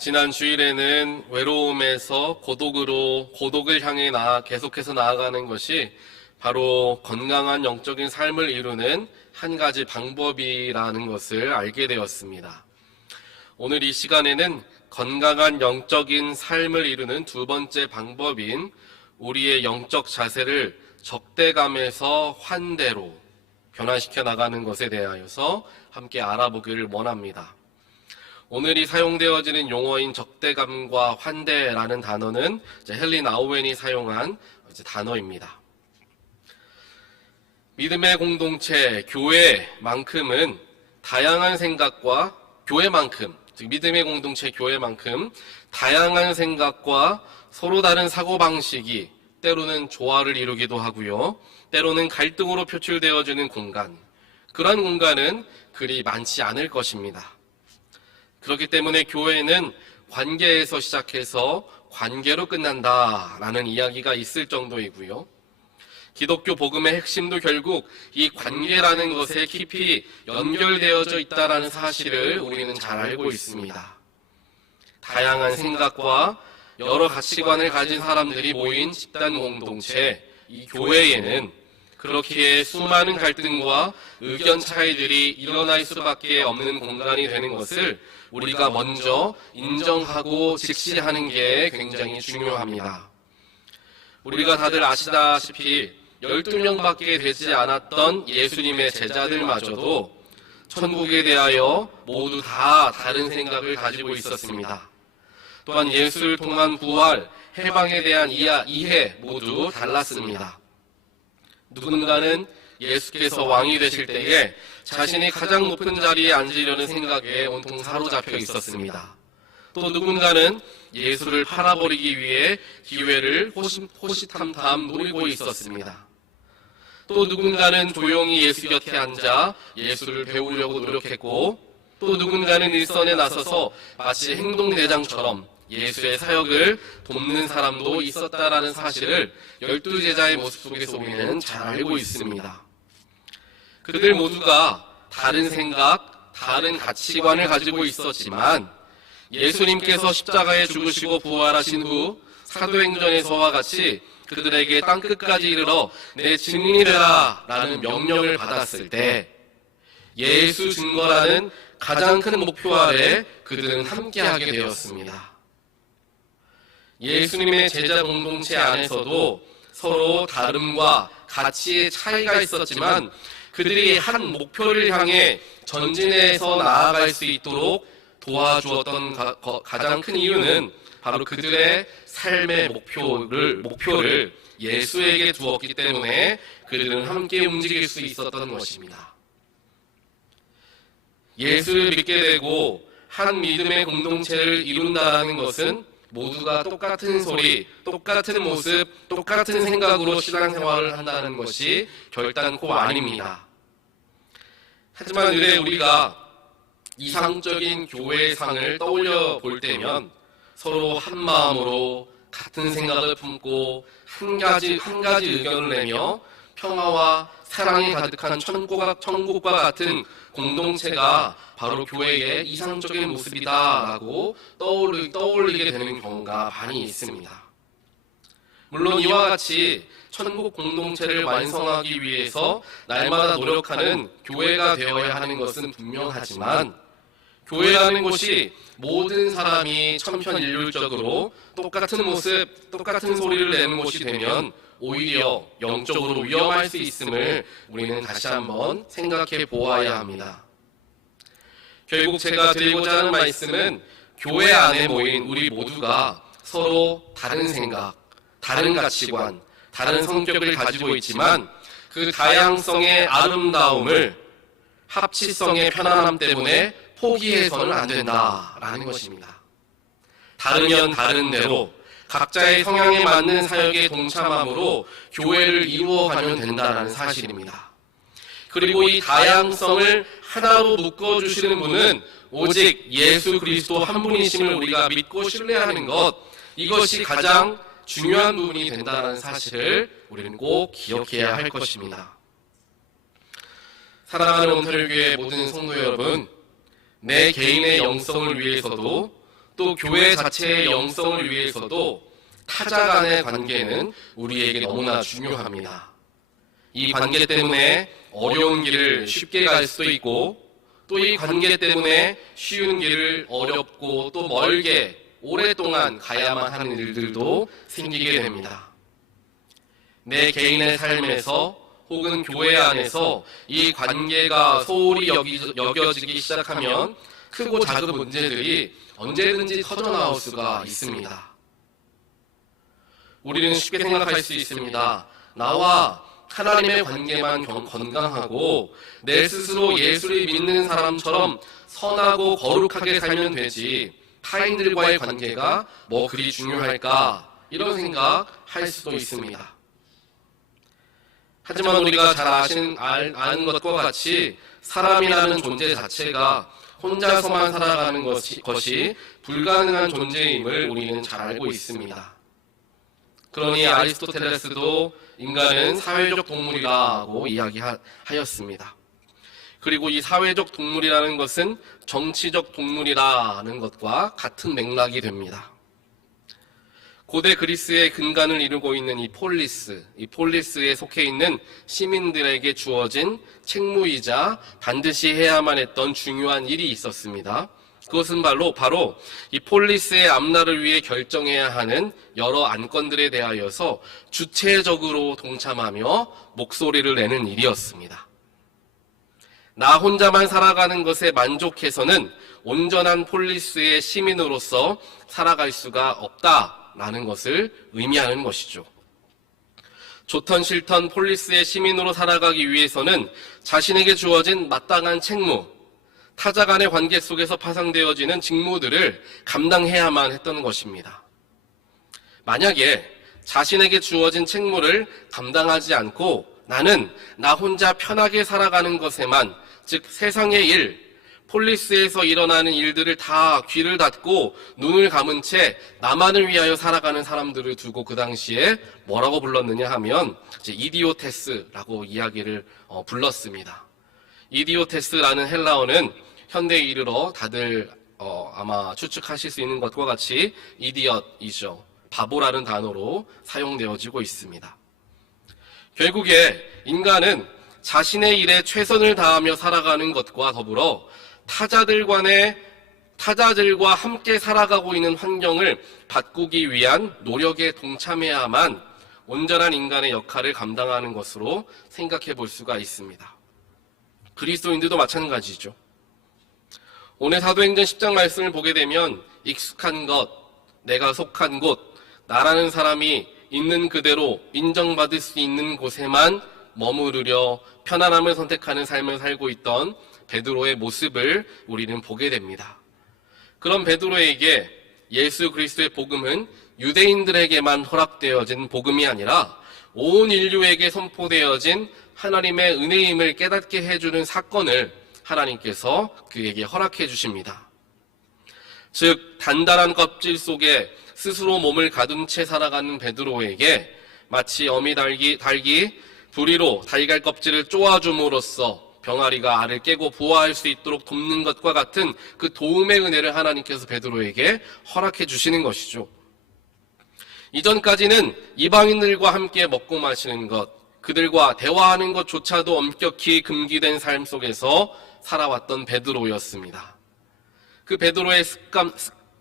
지난 주일에는 외로움에서 고독으로 고독을 향해 나 계속해서 나아가는 것이 바로 건강한 영적인 삶을 이루는 한 가지 방법이라는 것을 알게 되었습니다. 오늘 이 시간에는 건강한 영적인 삶을 이루는 두 번째 방법인 우리의 영적 자세를 적대감에서 환대로 변화시켜 나가는 것에 대하여서 함께 알아보기를 원합니다. 오늘이 사용되어지는 용어인 적대감과 환대라는 단어는 헬린 아우웬이 사용한 단어입니다. 믿음의 공동체, 교회만큼은 다양한 생각과 교회만큼, 즉 믿음의 공동체, 교회만큼 다양한 생각과 서로 다른 사고방식이 때로는 조화를 이루기도 하고요. 때로는 갈등으로 표출되어지는 공간. 그러한 공간은 그리 많지 않을 것입니다. 그렇기 때문에 교회는 관계에서 시작해서 관계로 끝난다라는 이야기가 있을 정도이고요. 기독교 복음의 핵심도 결국 이 관계라는 것에 깊이 연결되어져 있다라는 사실을 우리는 잘 알고 있습니다. 다양한 생각과 여러 가치관을 가진 사람들이 모인 집단 공동체, 이 교회에는 그렇기에 수많은 갈등과 의견 차이들이 일어날 수밖에 없는 공간이 되는 것을 우리가 먼저 인정하고 직시하는 게 굉장히 중요합니다. 우리가 다들 아시다시피 12명밖에 되지 않았던 예수님의 제자들마저도 천국에 대하여 모두 다 다른 생각을 가지고 있었습니다. 또한 예수를 통한 부활, 해방에 대한 이해 모두 달랐습니다. 누군가는 예수께서 왕이 되실 때에 자신이 가장 높은 자리에 앉으려는 생각에 온통 사로잡혀 있었습니다. 또 누군가는 예수를 팔아버리기 위해 기회를 호시 탐탐 노리고 있었습니다. 또 누군가는 조용히 예수 곁에 앉아 예수를 배우려고 노력했고 또 누군가는 일선에 나서서 마치 행동대장처럼 예수의 사역을 돕는 사람도 있었다라는 사실을 열두 제자의 모습 속에서 우리는 잘 알고 있습니다. 그들 모두가 다른 생각, 다른 가치관을 가지고 있었지만 예수님께서 십자가에 죽으시고 부활하신 후 사도행전에서와 같이 그들에게 땅끝까지 이르러 내 증인이 되라 라는 명령을 받았을 때 예수 증거라는 가장 큰 목표 아래 그들은 함께하게 되었습니다. 예수님의 제자 공동체 안에서도 서로 다름과 가치의 차이가 있었지만 그들이 한 목표를 향해 전진해서 나아갈 수 있도록 도와주었던 가, 가장 큰 이유는 바로 그들의 삶의 목표를 목표를 예수에게 두었기 때문에 그들은 함께 움직일 수 있었던 것입니다. 예수를 믿게 되고 한 믿음의 공동체를 이룬다는 것은 모두가 똑같은 소리, 똑같은 모습, 똑같은 생각으로 신앙생활을 한다는 것이 결단코 아닙니다. 하지만 의뢰 우리가 이상적인 교회상을 떠올려 볼 때면 서로 한 마음으로 같은 생각을 품고 한 가지 한 가지 의견을 내며 평화와 사랑이 가득한 천국과, 천국과 같은 공동체가 바로 교회의 이상적인 모습이다라고 떠올리, 떠올리게 되는 경우가 많이 있습니다. 물론 이와 같이 천국 공동체를 완성하기 위해서 날마다 노력하는 교회가 되어야 하는 것은 분명하지만 교회라는 곳이 모든 사람이 천편일률적으로 똑같은 모습, 똑같은 소리를 내는 곳이 되면 오히려 영적으로 위험할 수 있음을 우리는 다시 한번 생각해 보아야 합니다. 결국 제가 드리고자 하는 말씀은 교회 안에 모인 우리 모두가 서로 다른 생각, 다른 가치관, 다른 성격을 가지고 있지만 그 다양성의 아름다움을 합치성의 편안함 때문에 포기해서는 안 된다라는 것입니다. 다르면 다른 대로 각자의 성향에 맞는 사역에 동참함으로 교회를 이루어가면 된다는 사실입니다. 그리고 이 다양성을 하나로 묶어주시는 분은 오직 예수 그리스도 한 분이심을 우리가 믿고 신뢰하는 것, 이것이 가장 중요한 부분이 된다는 사실을 우리는 꼭 기억해야 할 것입니다. 사랑하는 온타리교회 모든 성도 여러분, 내 개인의 영성을 위해서도 또 교회 자체의 영성을 위해서도 타자 간의 관계는 우리에게 너무나 중요합니다. 이 관계 때문에 어려운 길을 쉽게 갈 수도 있고 또 이 관계 때문에 쉬운 길을 어렵고 또 멀게 오랫동안 가야만 하는 일들도 생기게 됩니다. 내 개인의 삶에서 혹은 교회 안에서 이 관계가 소홀히 여겨지기 시작하면 크고 작은 문제들이 언제든지 터져나올 수가 있습니다. 우리는 쉽게 생각할 수 있습니다. 나와 하나님의 관계만 경- 건강하고 내 스스로 예수를 믿는 사람처럼 선하고 거룩하게 살면 되지 타인들과의 관계가 뭐 그리 중요할까 이런 생각 할 수도 있습니다. 하지만 우리가 잘 아시는, 알, 아는 것과 같이 사람이라는 존재 자체가 혼자서만 살아가는 것이, 것이 불가능한 존재임을 우리는 잘 알고 있습니다. 그러니 아리스토텔레스도 인간은 사회적 동물이라고 이야기하였습니다. 그리고 이 사회적 동물이라는 것은 정치적 동물이라는 것과 같은 맥락이 됩니다. 고대 그리스의 근간을 이루고 있는 이 폴리스, 이 폴리스에 속해 있는 시민들에게 주어진 책무이자 반드시 해야만 했던 중요한 일이 있었습니다. 그것은 바로 바로 이 폴리스의 앞날을 위해 결정해야 하는 여러 안건들에 대하여서 주체적으로 동참하며 목소리를 내는 일이었습니다. 나 혼자만 살아가는 것에 만족해서는 온전한 폴리스의 시민으로서 살아갈 수가 없다 라는 것을 의미하는 것이죠. 좋던 싫던 폴리스의 시민으로 살아가기 위해서는 자신에게 주어진 마땅한 책무, 타자 간의 관계 속에서 파생되어지는 직무들을 감당해야만 했던 것입니다. 만약에 자신에게 주어진 책무를 감당하지 않고 나는 나 혼자 편하게 살아가는 것에만, 즉 세상의 일, 폴리스에서 일어나는 일들을 다 귀를 닫고 눈을 감은 채 나만을 위하여 살아가는 사람들을 두고 그 당시에 뭐라고 불렀느냐 하면 이제 이디오테스라고 이야기를 어, 불렀습니다. 이디오테스라는 헬라어는 현대에 이르러 다들 어, 아마 추측하실 수 있는 것과 같이 이디엇이죠. 바보라는 단어로 사용되어지고 있습니다. 결국에 인간은 자신의 일에 최선을 다하며 살아가는 것과 더불어 타자들 간의 타자들과 함께 살아가고 있는 환경을 바꾸기 위한 노력에 동참해야만 온전한 인간의 역할을 감당하는 것으로 생각해 볼 수가 있습니다. 그리스도인들도 마찬가지죠. 오늘 사도행전 10장 말씀을 보게 되면 익숙한 것, 내가 속한 곳, 나라는 사람이 있는 그대로 인정받을 수 있는 곳에만 머무르려 편안함을 선택하는 삶을 살고 있던 베드로의 모습을 우리는 보게 됩니다. 그런 베드로에게 예수 그리스도의 복음은 유대인들에게만 허락되어진 복음이 아니라 온 인류에게 선포되어진 하나님의 은혜임을 깨닫게 해주는 사건을 하나님께서 그에게 허락해 주십니다. 즉 단단한 껍질 속에 스스로 몸을 가둔 채 살아가는 베드로에게 마치 어미 달기 달기 부리로 달걀 껍질을 쪼아줌으로써 병아리가 알을 깨고 부화할 수 있도록 돕는 것과 같은 그 도움의 은혜를 하나님께서 베드로에게 허락해 주시는 것이죠. 이전까지는 이방인들과 함께 먹고 마시는 것, 그들과 대화하는 것조차도 엄격히 금기된 삶 속에서 살아왔던 베드로였습니다. 그 베드로의 습관,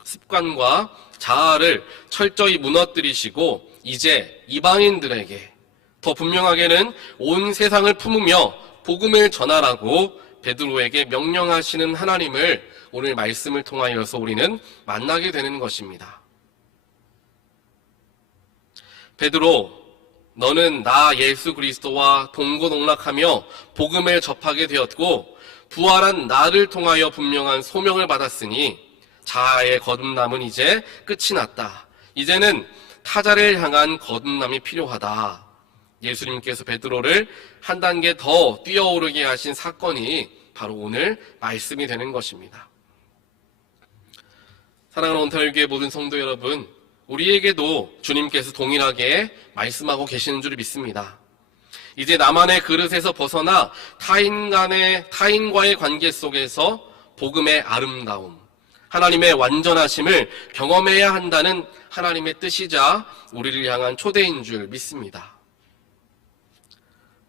습관과 자아를 철저히 무너뜨리시고 이제 이방인들에게 더 분명하게는 온 세상을 품으며 복음을 전하라고 베드로에게 명령하시는 하나님을 오늘 말씀을 통하여서 우리는 만나게 되는 것입니다. 베드로, 너는 나 예수 그리스도와 동고동락하며 복음을 접하게 되었고 부활한 나를 통하여 분명한 소명을 받았으니 자아의 거듭남은 이제 끝이 났다. 이제는 타자를 향한 거듭남이 필요하다. 예수님께서 베드로를 한 단계 더 뛰어오르게 하신 사건이 바로 오늘 말씀이 되는 것입니다. 사랑하는 온타일교회 모든 성도 여러분, 우리에게도 주님께서 동일하게 말씀하고 계시는 줄 믿습니다. 이제 나만의 그릇에서 벗어나 타인 간의 타인과의 관계 속에서 복음의 아름다움, 하나님의 완전하심을 경험해야 한다는 하나님의 뜻이자 우리를 향한 초대인 줄 믿습니다.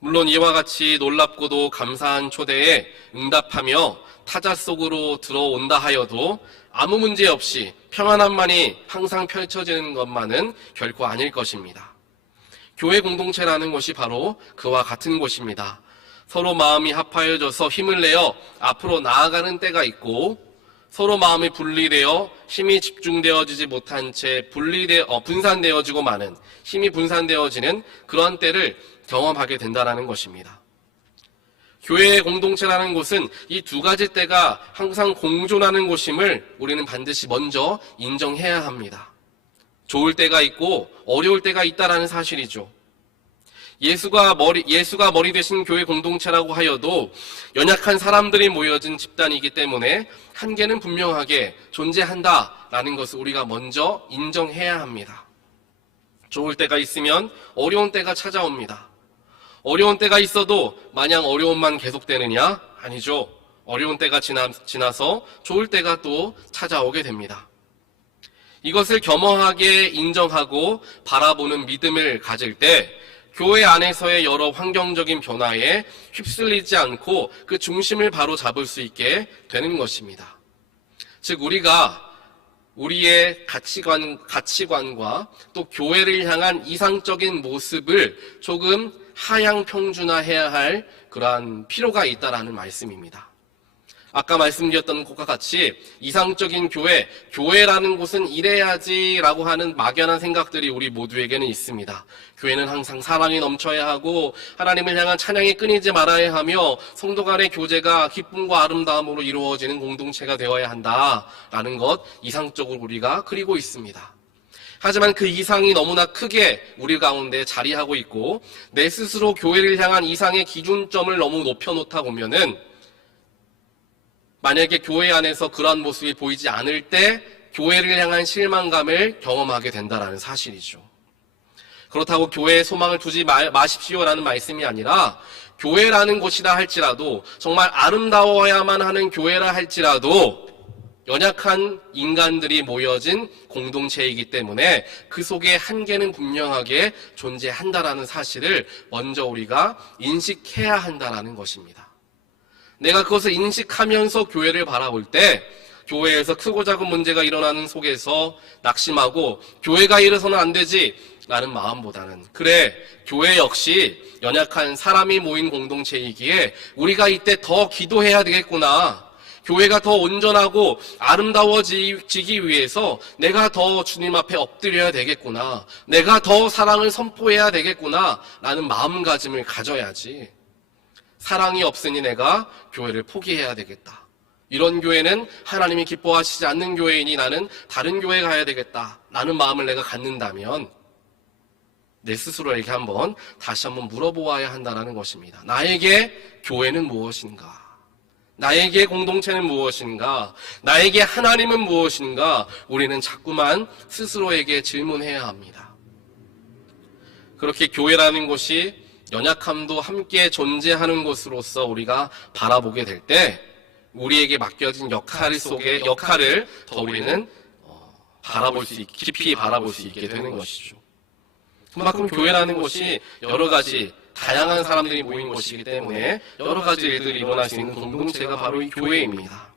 물론 이와 같이 놀랍고도 감사한 초대에 응답하며 타자 속으로 들어온다 하여도 아무 문제 없이 평안함만이 항상 펼쳐지는 것만은 결코 아닐 것입니다. 교회 공동체라는 것이 바로 그와 같은 곳입니다. 서로 마음이 합하여져서 힘을 내어 앞으로 나아가는 때가 있고 서로 마음이 분리되어 힘이 집중되어지지 못한 채 분리되 어, 분산되어지고 마는 힘이 분산되어지는 그런 때를 경험하게 된다라는 것입니다. 교회의 공동체라는 곳은 이 두 가지 때가 항상 공존하는 곳임을 우리는 반드시 먼저 인정해야 합니다. 좋을 때가 있고 어려울 때가 있다라는 사실이죠. 예수가 머리, 예수가 머리 되신 교회 공동체라고 하여도 연약한 사람들이 모여진 집단이기 때문에 한계는 분명하게 존재한다라는 것을 우리가 먼저 인정해야 합니다. 좋을 때가 있으면 어려운 때가 찾아옵니다. 어려운 때가 있어도 마냥 어려움만 계속되느냐? 아니죠. 어려운 때가 지나, 지나서 좋을 때가 또 찾아오게 됩니다. 이것을 겸허하게 인정하고 바라보는 믿음을 가질 때 교회 안에서의 여러 환경적인 변화에 휩쓸리지 않고 그 중심을 바로 잡을 수 있게 되는 것입니다. 즉, 우리가 우리의 가치관, 가치관과 또 교회를 향한 이상적인 모습을 조금 하향 평준화해야 할 그러한 필요가 있다라는 말씀입니다. 아까 말씀드렸던 것과 같이 이상적인 교회, 교회라는 곳은 이래야지라고 하는 막연한 생각들이 우리 모두에게는 있습니다. 교회는 항상 사랑이 넘쳐야 하고 하나님을 향한 찬양이 끊이지 말아야 하며 성도 간의 교제가 기쁨과 아름다움으로 이루어지는 공동체가 되어야 한다라는 것 이상적으로 우리가 그리고 있습니다. 하지만 그 이상이 너무나 크게 우리 가운데 자리하고 있고 내 스스로 교회를 향한 이상의 기준점을 너무 높여놓다 보면은 만약에 교회 안에서 그러한 모습이 보이지 않을 때 교회를 향한 실망감을 경험하게 된다라는 사실이죠. 그렇다고 교회에 소망을 두지 마, 마십시오라는 말씀이 아니라 교회라는 곳이라 할지라도 정말 아름다워야만 하는 교회라 할지라도 연약한 인간들이 모여진 공동체이기 때문에 그 속에 한계는 분명하게 존재한다라는 사실을 먼저 우리가 인식해야 한다라는 것입니다. 내가 그것을 인식하면서 교회를 바라볼 때 교회에서 크고 작은 문제가 일어나는 속에서 낙심하고 교회가 이래서는 안 되지 라는 마음보다는 그래 교회 역시 연약한 사람이 모인 공동체이기에 우리가 이때 더 기도해야 되겠구나 교회가 더 온전하고 아름다워지기 위해서 내가 더 주님 앞에 엎드려야 되겠구나 내가 더 사랑을 선포해야 되겠구나 라는 마음가짐을 가져야지 사랑이 없으니 내가 교회를 포기해야 되겠다. 이런 교회는 하나님이 기뻐하시지 않는 교회이니 나는 다른 교회 가야 되겠다. 라는 마음을 내가 갖는다면 내 스스로에게 한번 다시 한번 물어보아야 한다는 것입니다. 나에게 교회는 무엇인가? 나에게 공동체는 무엇인가? 나에게 하나님은 무엇인가? 우리는 자꾸만 스스로에게 질문해야 합니다. 그렇게 교회라는 곳이 연약함도 함께 존재하는 곳으로서 우리가 바라보게 될 때 우리에게 맡겨진 역할 속에 역할을 더 우리는 어, 바라볼 수 있, 깊이 바라볼 수 있게 되는 것이죠. 그만큼 교회라는 곳이 여러 가지 다양한 사람들이 모인 곳이기 때문에 여러 가지 일들이 일어날 수 있는 공동체가 바로 이 교회입니다.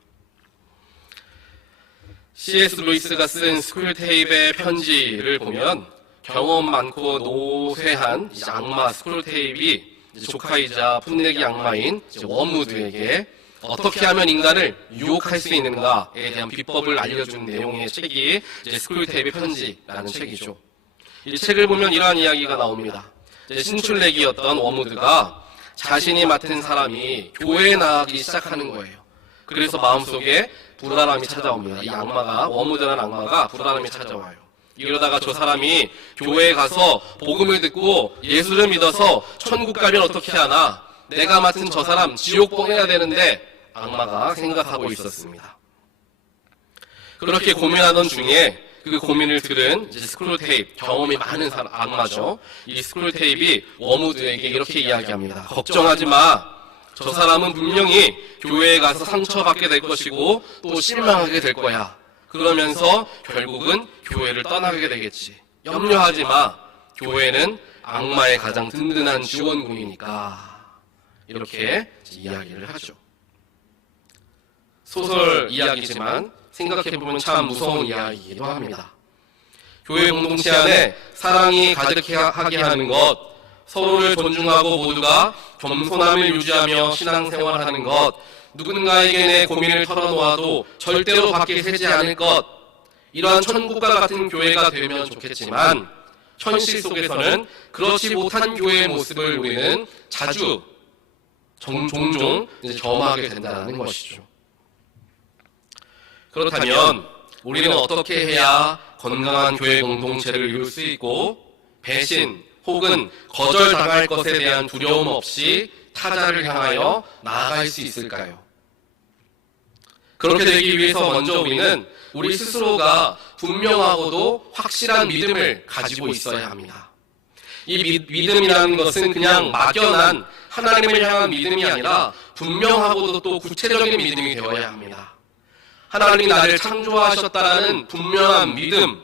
C.S. 루이스가 쓴 스쿨 테이프의 편지를 보면 경험 많고 노쇠한 악마 스크롤테이프이 조카이자 풋내기 악마인 워무드에게 어떻게 하면 인간을 유혹할 수 있는가에 대한 비법을 알려준 내용의 책이 스크롤테이프의 편지라는 책이죠. 이 책을 보면 이러한 이야기가 나옵니다. 신출내기였던 워무드가 자신이 맡은 사람이 교회에 나가기 시작하는 거예요. 그래서 마음속에 불안함이 찾아옵니다. 이 악마가 워무드라는 악마가 불안함이 찾아와요. 이러다가 저 사람이 교회에 가서 복음을 듣고 예수를 믿어서 천국 가면 어떻게 하나? 내가 맡은 저 사람 지옥 보내야 되는데 악마가 생각하고 있었습니다. 그렇게 고민하던 중에 그 고민을 들은 스크롤 테이프 경험이 많은 사람 악마죠. 이 스크롤 테이프이 워무드에게 이렇게 이야기합니다. 걱정하지 마. 저 사람은 분명히 교회에 가서 상처받게 될 것이고 또 실망하게 될 거야. 그러면서 결국은 교회를 떠나게 되겠지. 염려하지 마. 교회는 악마의 가장 든든한 지원군이니까. 이렇게 이야기를 하죠. 소설 이야기지만 생각해보면 참 무서운 이야기이기도 합니다. 교회 공동체 안에 사랑이 가득하게 하는 것, 서로를 존중하고 모두가 겸손함을 유지하며 신앙생활하는 것, 누군가에게 내 고민을 털어놓아도 절대로 밖에 새지 않을 것, 이러한 천국과 같은 교회가 되면 좋겠지만, 현실 속에서는 그렇지 못한 교회의 모습을 우리는 자주 종- 종종 이제 경험하게 된다는 것이죠. 그렇다면 우리는 어떻게 해야 건강한 교회 공동체를 이룰 수 있고 배신 혹은 거절당할 것에 대한 두려움 없이 타자를 향하여 나아갈 수 있을까요? 그렇게 되기 위해서 먼저 우리는 우리 스스로가 분명하고도 확실한 믿음을 가지고 있어야 합니다. 이 미- 믿음이라는 것은 그냥 막연한 하나님을 향한 믿음이 아니라 분명하고도 또 구체적인 믿음이 되어야 합니다. 하나님이 나를 창조하셨다는 분명한 믿음,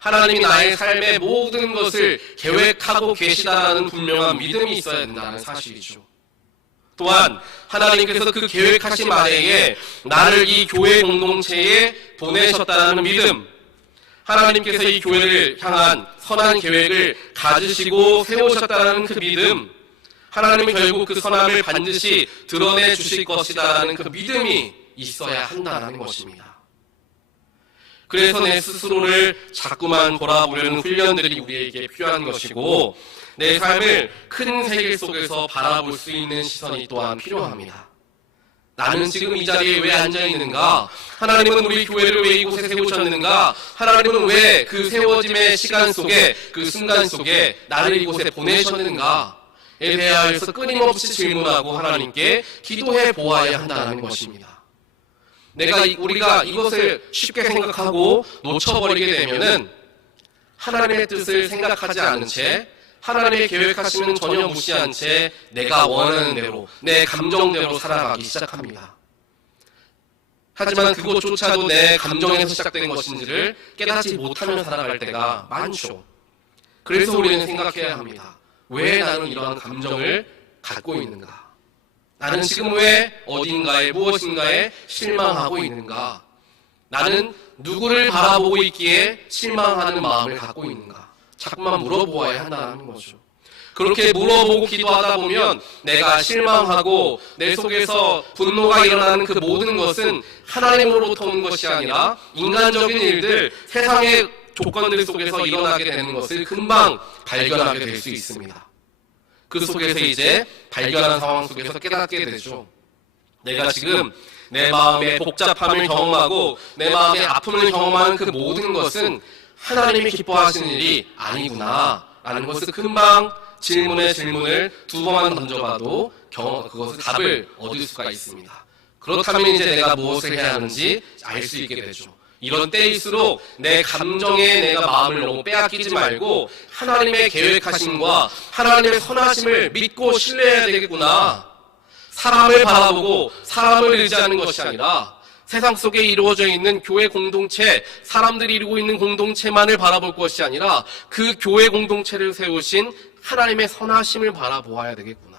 하나님이 나의 삶의 모든 것을 계획하고 계시다는 분명한 믿음이 있어야 된다는 사실이죠. 또한 하나님께서 그 계획하신 말에게 나를 이 교회 공동체에 보내셨다는 믿음, 하나님께서 이 교회를 향한 선한 계획을 가지시고 세우셨다는 그 믿음, 하나님이 결국 그 선함을 반드시 드러내 주실 것이다라는 그 믿음이 있어야 한다는 것입니다. 그래서 내 스스로를 자꾸만 돌아보려는 훈련들이 우리에게 필요한 것이고 내 삶을 큰 세계 속에서 바라볼 수 있는 시선이 또한 필요합니다. 나는 지금 이 자리에 왜 앉아 있는가? 하나님은 우리 교회를 왜 이곳에 세우셨는가? 하나님은 왜 그 세워짐의 시간 속에 그 순간 속에 나를 이곳에 보내셨는가? 에 대하여서 끊임없이 질문하고 하나님께 기도해 보아야 한다는 것입니다. 내가 이- 우리가 이것을 쉽게 생각하고 놓쳐버리게 되면은 하나님의 뜻을 생각하지 않은 채 하나님의 계획하시면 전혀 무시한 채 내가 원하는 대로 내 감정대로 살아가기 시작합니다. 하지만 그것조차도 내 감정에서 시작된 것인지를 깨닫지 못하며 살아갈 때가 많죠. 그래서 우리는 생각해야 합니다. 왜 나는 이러한 감정을 갖고 있는가? 나는 지금 왜 어딘가에 무엇인가에 실망하고 있는가? 나는 누구를 바라보고 있기에 실망하는 마음을 갖고 있는가? 자꾸만 물어보아야 한다는 거죠. 그렇게 물어보고 기도하다 보면 내가 실망하고 내 속에서 분노가 일어나는 그 모든 것은 하나님으로부터 온 것이 아니라 인간적인 일들, 세상의 조건들 속에서 일어나게 되는 것을 금방 발견하게 될 수 있습니다. 그 속에서 이제 발견한 상황 속에서 깨닫게 되죠. 내가 지금 내 마음의 복잡함을 경험하고 내 마음의 아픔을 경험하는 그 모든 것은 하나님이 기뻐하시는 일이 아니구나 라는 것을 금방 질문에 질문을 두 번만 던져봐도 경험, 그것을 답을 얻을 수가 있습니다. 그렇다면 이제 내가 무엇을 해야 하는지 알 수 있게 되죠. 이런 때일수록 내 감정에 내가 마음을 너무 빼앗기지 말고 하나님의 계획하심과 하나님의 선하심을 믿고 신뢰해야 되겠구나. 사람을 바라보고 사람을 의지하는 것이 아니라 세상 속에 이루어져 있는 교회 공동체, 사람들이 이루고 있는 공동체만을 바라볼 것이 아니라 그 교회 공동체를 세우신 하나님의 선하심을 바라보아야 되겠구나.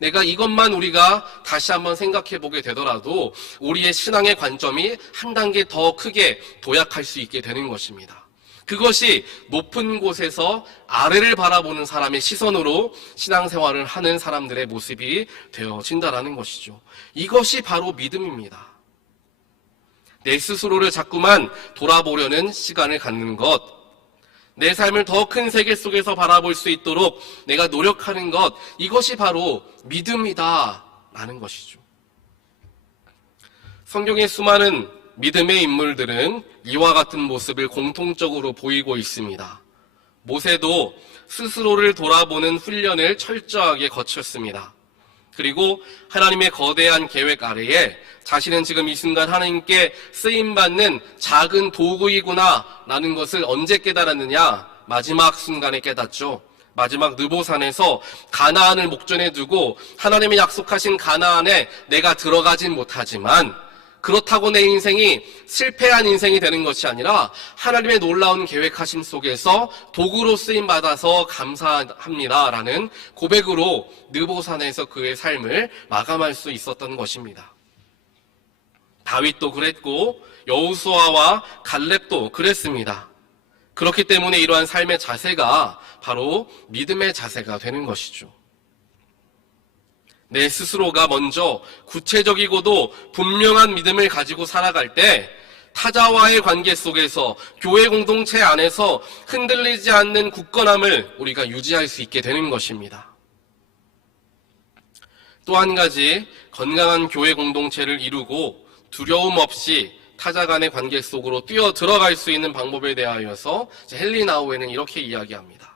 내가 이것만 우리가 다시 한번 생각해 보게 되더라도 우리의 신앙의 관점이 한 단계 더 크게 도약할 수 있게 되는 것입니다. 그것이 높은 곳에서 아래를 바라보는 사람의 시선으로 신앙생활을 하는 사람들의 모습이 되어진다라는 것이죠. 이것이 바로 믿음입니다. 내 스스로를 자꾸만 돌아보려는 시간을 갖는 것, 내 삶을 더 큰 세계 속에서 바라볼 수 있도록 내가 노력하는 것, 이것이 바로 믿음이다. 라는 것이죠. 성경의 수많은 믿음의 인물들은 이와 같은 모습을 공통적으로 보이고 있습니다. 모세도 스스로를 돌아보는 훈련을 철저하게 거쳤습니다. 그리고 하나님의 거대한 계획 아래에 자신은 지금 이 순간 하나님께 쓰임받는 작은 도구이구나 라는 것을 언제 깨달았느냐? 마지막 순간에 깨닫죠. 마지막 느보산에서 가나안을 목전에 두고 하나님이 약속하신 가나안에 내가 들어가진 못하지만 그렇다고 내 인생이 실패한 인생이 되는 것이 아니라 하나님의 놀라운 계획하심 속에서 도구로 쓰임 받아서 감사합니다라는 고백으로 느보산에서 그의 삶을 마감할 수 있었던 것입니다. 다윗도 그랬고 여우수아와 갈렙도 그랬습니다. 그렇기 때문에 이러한 삶의 자세가 바로 믿음의 자세가 되는 것이죠. 내 스스로가 먼저 구체적이고도 분명한 믿음을 가지고 살아갈 때 타자와의 관계 속에서 교회 공동체 안에서 흔들리지 않는 굳건함을 우리가 유지할 수 있게 되는 것입니다. 또 한 가지 건강한 교회 공동체를 이루고 두려움 없이 타자 간의 관계 속으로 뛰어 들어갈 수 있는 방법에 대하여서 헬리나우에는 이렇게 이야기합니다.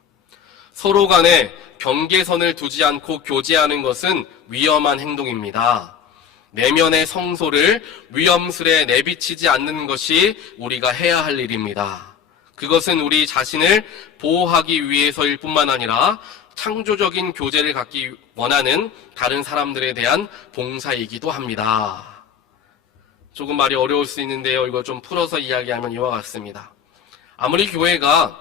서로 간에 경계선을 두지 않고 교제하는 것은 위험한 행동입니다. 내면의 성소를 위험스레 내비치지 않는 것이 우리가 해야 할 일입니다. 그것은 우리 자신을 보호하기 위해서일 뿐만 아니라 창조적인 교제를 갖기 원하는 다른 사람들에 대한 봉사이기도 합니다. 조금 말이 어려울 수 있는데요. 이걸 좀 풀어서 이야기하면 이와 같습니다. 아무리 교회가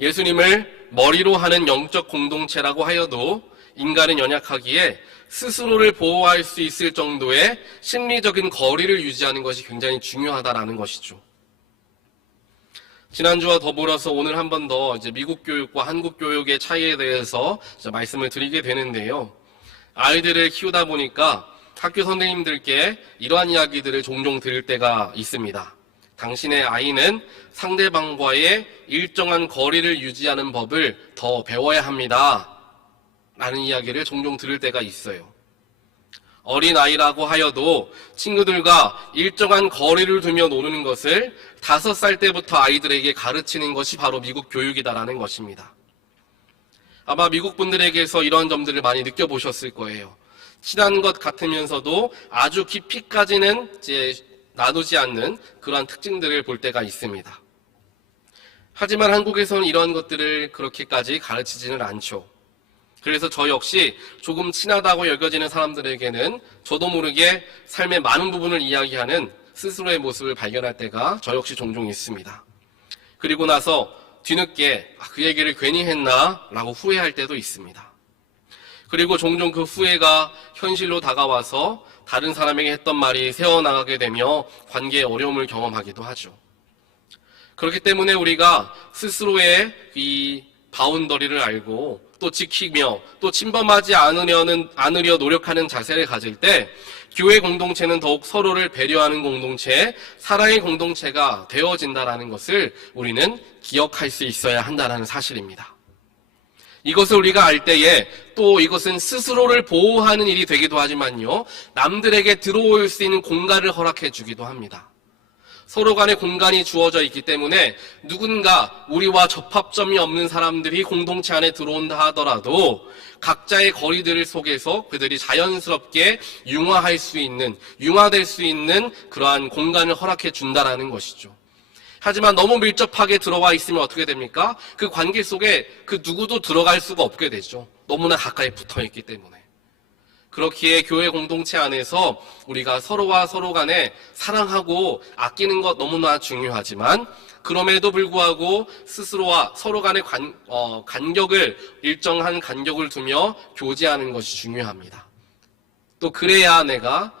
예수님을 머리로 하는 영적 공동체라고 하여도 인간은 연약하기에 스스로를 보호할 수 있을 정도의 심리적인 거리를 유지하는 것이 굉장히 중요하다라는 것이죠. 지난주와 더불어서 오늘 한 번 더 이제 미국 교육과 한국 교육의 차이에 대해서 말씀을 드리게 되는데요. 아이들을 키우다 보니까 학교 선생님들께 이러한 이야기들을 종종 들을 때가 있습니다. 당신의 아이는 상대방과의 일정한 거리를 유지하는 법을 더 배워야 합니다. 라는 이야기를 종종 들을 때가 있어요. 어린 아이라고 하여도 친구들과 일정한 거리를 두며 노는 것을 다섯 살 때부터 아이들에게 가르치는 것이 바로 미국 교육이다라는 것입니다. 아마 미국 분들에게서 이런 점들을 많이 느껴보셨을 거예요. 친한 것 같으면서도 아주 깊이까지는 이제 나누지 않는 그러한 특징들을 볼 때가 있습니다. 하지만 한국에서는 이런 것들을 그렇게까지 가르치지는 않죠. 그래서 저 역시 조금 친하다고 여겨지는 사람들에게는 저도 모르게 삶의 많은 부분을 이야기하는 스스로의 모습을 발견할 때가 저 역시 종종 있습니다. 그리고 나서 뒤늦게 아, 그 얘기를 괜히 했나 라고 후회할 때도 있습니다. 그리고 종종 그 후회가 현실로 다가와서 다른 사람에게 했던 말이 새어나가게 되며 관계에 어려움을 경험하기도 하죠. 그렇기 때문에 우리가 스스로의 이 바운더리를 알고 또 지키며 또 침범하지 않으려는 않으려 노력하는 자세를 가질 때 교회 공동체는 더욱 서로를 배려하는 공동체, 사랑의 공동체가 되어진다라는 것을 우리는 기억할 수 있어야 한다는 사실입니다. 이것을 우리가 알 때에 또 이것은 스스로를 보호하는 일이 되기도 하지만요, 남들에게 들어올 수 있는 공간을 허락해 주기도 합니다. 서로 간의 공간이 주어져 있기 때문에 누군가 우리와 접합점이 없는 사람들이 공동체 안에 들어온다 하더라도 각자의 거리들 속에서 그들이 자연스럽게 융화할 수 있는, 융화될 수 있는 그러한 공간을 허락해 준다라는 것이죠. 하지만 너무 밀접하게 들어와 있으면 어떻게 됩니까? 그 관계 속에 그 누구도 들어갈 수가 없게 되죠. 너무나 가까이 붙어 있기 때문에. 그렇기에 교회 공동체 안에서 우리가 서로와 서로 간에 사랑하고 아끼는 것 너무나 중요하지만 그럼에도 불구하고 스스로와 서로 간의 간, 어, 간격을 일정한 간격을 두며 교제하는 것이 중요합니다. 또 그래야 내가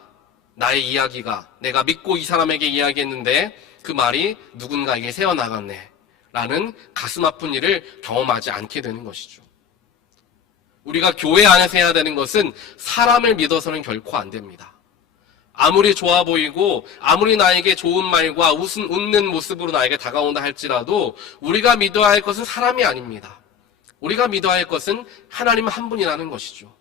나의 이야기가 내가 믿고 이 사람에게 이야기했는데 그 말이 누군가에게 새어나갔네 라는 가슴 아픈 일을 경험하지 않게 되는 것이죠. 우리가 교회 안에서 해야 되는 것은 사람을 믿어서는 결코 안 됩니다. 아무리 좋아 보이고 아무리 나에게 좋은 말과 웃은, 웃는 모습으로 나에게 다가온다 할지라도 우리가 믿어야 할 것은 사람이 아닙니다. 우리가 믿어야 할 것은 하나님 한 분이라는 것이죠.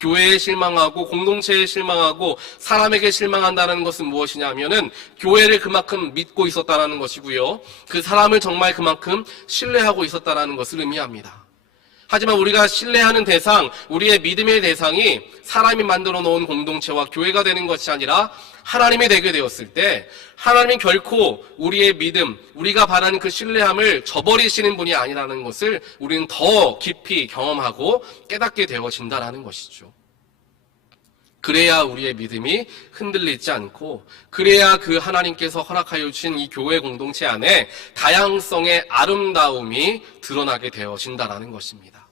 교회에 실망하고 공동체에 실망하고 사람에게 실망한다는 것은 무엇이냐면은 교회를 그만큼 믿고 있었다라는 것이고요. 그 사람을 정말 그만큼 신뢰하고 있었다라는 것을 의미합니다. 하지만 우리가 신뢰하는 대상, 우리의 믿음의 대상이 사람이 만들어 놓은 공동체와 교회가 되는 것이 아니라 하나님이 되게 되었을 때 하나님이 결코 우리의 믿음, 우리가 바라는 그 신뢰함을 저버리시는 분이 아니라는 것을 우리는 더 깊이 경험하고 깨닫게 되어진다라는 것이죠. 그래야 우리의 믿음이 흔들리지 않고 그래야 그 하나님께서 허락하여 주신 이 교회 공동체 안에 다양성의 아름다움이 드러나게 되어진다라는 것입니다.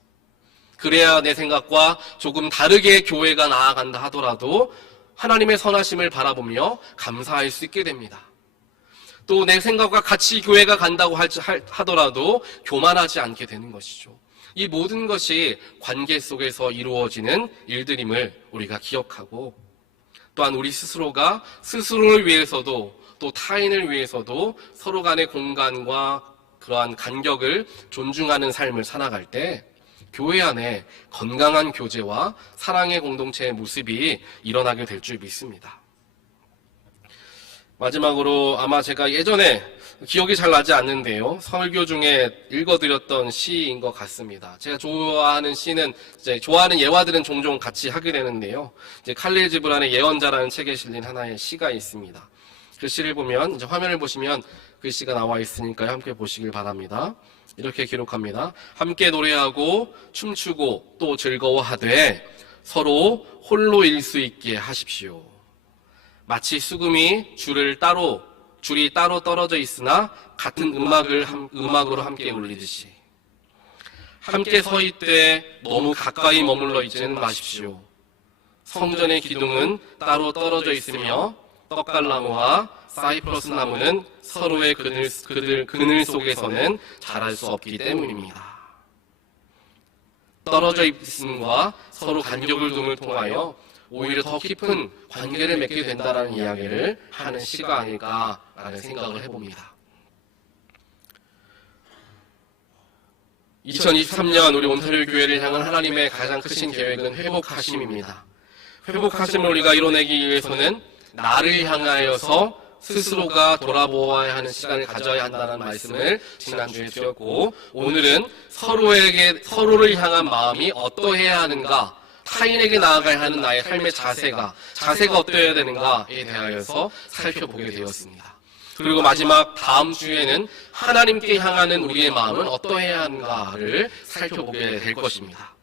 그래야 내 생각과 조금 다르게 교회가 나아간다 하더라도 하나님의 선하심을 바라보며 감사할 수 있게 됩니다. 또 내 생각과 같이 교회가 간다고 하더라도 교만하지 않게 되는 것이죠. 이 모든 것이 관계 속에서 이루어지는 일들임을 우리가 기억하고 또한 우리 스스로가 스스로를 위해서도 또 타인을 위해서도 서로 간의 공간과 그러한 간격을 존중하는 삶을 살아갈 때 교회 안에 건강한 교제와 사랑의 공동체의 모습이 일어나게 될 줄 믿습니다. 마지막으로 아마 제가 예전에 기억이 잘 나지 않는데요. 설교 중에 읽어드렸던 시인 것 같습니다. 제가 좋아하는 시는 이제 좋아하는 예화들은 종종 같이 하게 되는데요. 이제 칼릴 지브란의 예언자라는 책에 실린 하나의 시가 있습니다. 그 시를 보면 이제 화면을 보시면 그 시가 나와 있으니까요. 함께 보시길 바랍니다. 이렇게 기록합니다. 함께 노래하고 춤추고 또 즐거워하되 서로 홀로 일 수 있게 하십시오. 마치 수금이 줄을 따로 줄이 따로 떨어져 있으나 같은 음악을 함- 음악으로 함께 울리듯이 함께 서 있되 너무 가까이 머물러 있지는 마십시오. 성전의 기둥은 따로 떨어져 있으며 떡갈나무와 사이프러스 나무는 서로의 그늘, 그들, 그늘 속에서는 자랄 수 없기 때문입니다. 떨어져 있음과 서로 간격을 둠을 통하여 오히려 더 깊은 관계를 맺게 된다는 이야기를 하는 시가 아닐까라는 생각을 해봅니다. 2023년 우리 온타리오 교회를 향한 하나님의 가장 크신 계획은 회복하심입니다. 회복하심을 우리가 이뤄내기 위해서는 나를 향하여서 스스로가 돌아보아야 하는 시간을 가져야 한다는 말씀을 지난주에 드렸고 오늘은 서로에게 서로를 향한 마음이 어떠해야 하는가 타인에게 나아가야 하는 나의 삶의 자세가 자세가 어떠해야 되는가에 대하여서 살펴보게 되었습니다. 그리고 마지막 다음 주에는 하나님께 향하는 우리의 마음은 어떠해야 하는가를 살펴보게 될 것입니다.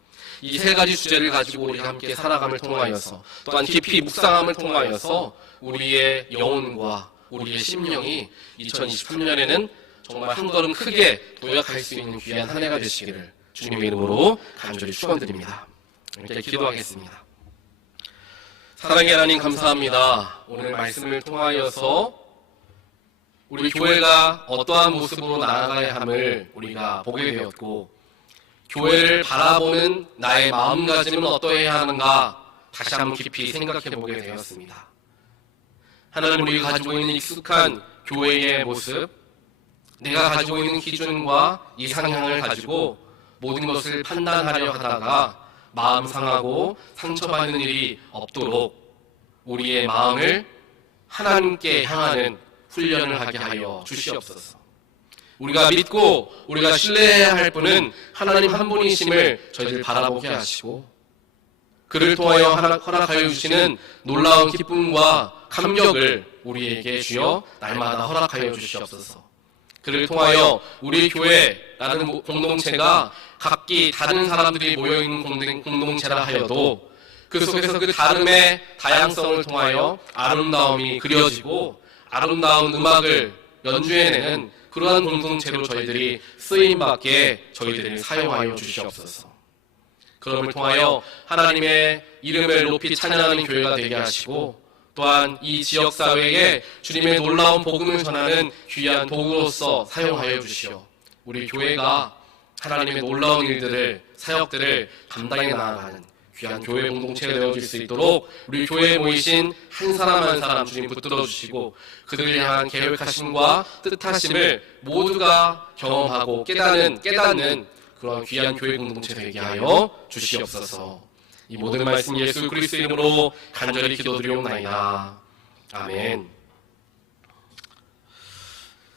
이 세 가지 주제를 가지고 우리가 함께 살아감을 통하여서 또한 깊이 묵상함을 통하여서 우리의 영혼과 우리의 심령이 2023년에는 정말 한 걸음 크게 도약할 수 있는 귀한 한 해가 되시기를 주님의 이름으로 간절히 축원드립니다. 이렇게 기도하겠습니다. 사랑의 하나님 감사합니다. 오늘 말씀을 통하여서 우리 교회가 어떠한 모습으로 나아가야 함을 우리가 보게 되었고 교회를 바라보는 나의 마음가짐은 어떠해야 하는가 다시 한번 깊이 생각해 보게 되었습니다. 하나님 우리가 가지고 있는 익숙한 교회의 모습, 내가 가지고 있는 기준과 이상향을 가지고 모든 것을 판단하려 하다가 마음 상하고 상처받는 일이 없도록 우리의 마음을 하나님께 향하는 훈련을 하게 하여 주시옵소서. 우리가 믿고 우리가 신뢰해야 할 분은 하나님 한 분이심을 저희들 바라보게 하시고 그를 통하여 허락하여 주시는 놀라운 기쁨과 감격을 우리에게 주여 날마다 허락하여 주시옵소서. 그를 통하여 우리 교회라는 모- 공동체가 각기 다른 사람들이 모여있는 공동- 공동체라 하여도 그 속에서 그 다름의 다양성을 통하여 아름다움이 그려지고 아름다운 음악을 연주해내는 그러한 공동체로 저희들이 쓰임받게 저희들을 사용하여 주시옵소서. 그럼을 통하여 하나님의 이름을 높이 찬양하는 교회가 되게 하시고 또한 이 지역 사회에 주님의 놀라운 복음을 전하는 귀한 도구로서 사용하여 주시오. 우리 교회가 하나님의 놀라운 일들을 사역들을 감당해 나아가는 귀한 교회 공동체가 되어질 수 있도록 우리 교회에 모이신 한 사람 한 사람 주님 붙들어 주시고 그들을 향한 계획하심과 뜻하심을 모두가 경험하고 깨닫는 깨닫는 그런 귀한 교회 공동체 되게 하여 주시옵소서. 이 모든 말씀 예수 그리스도 이름으로 간절히 기도드리옵나이다. 아멘.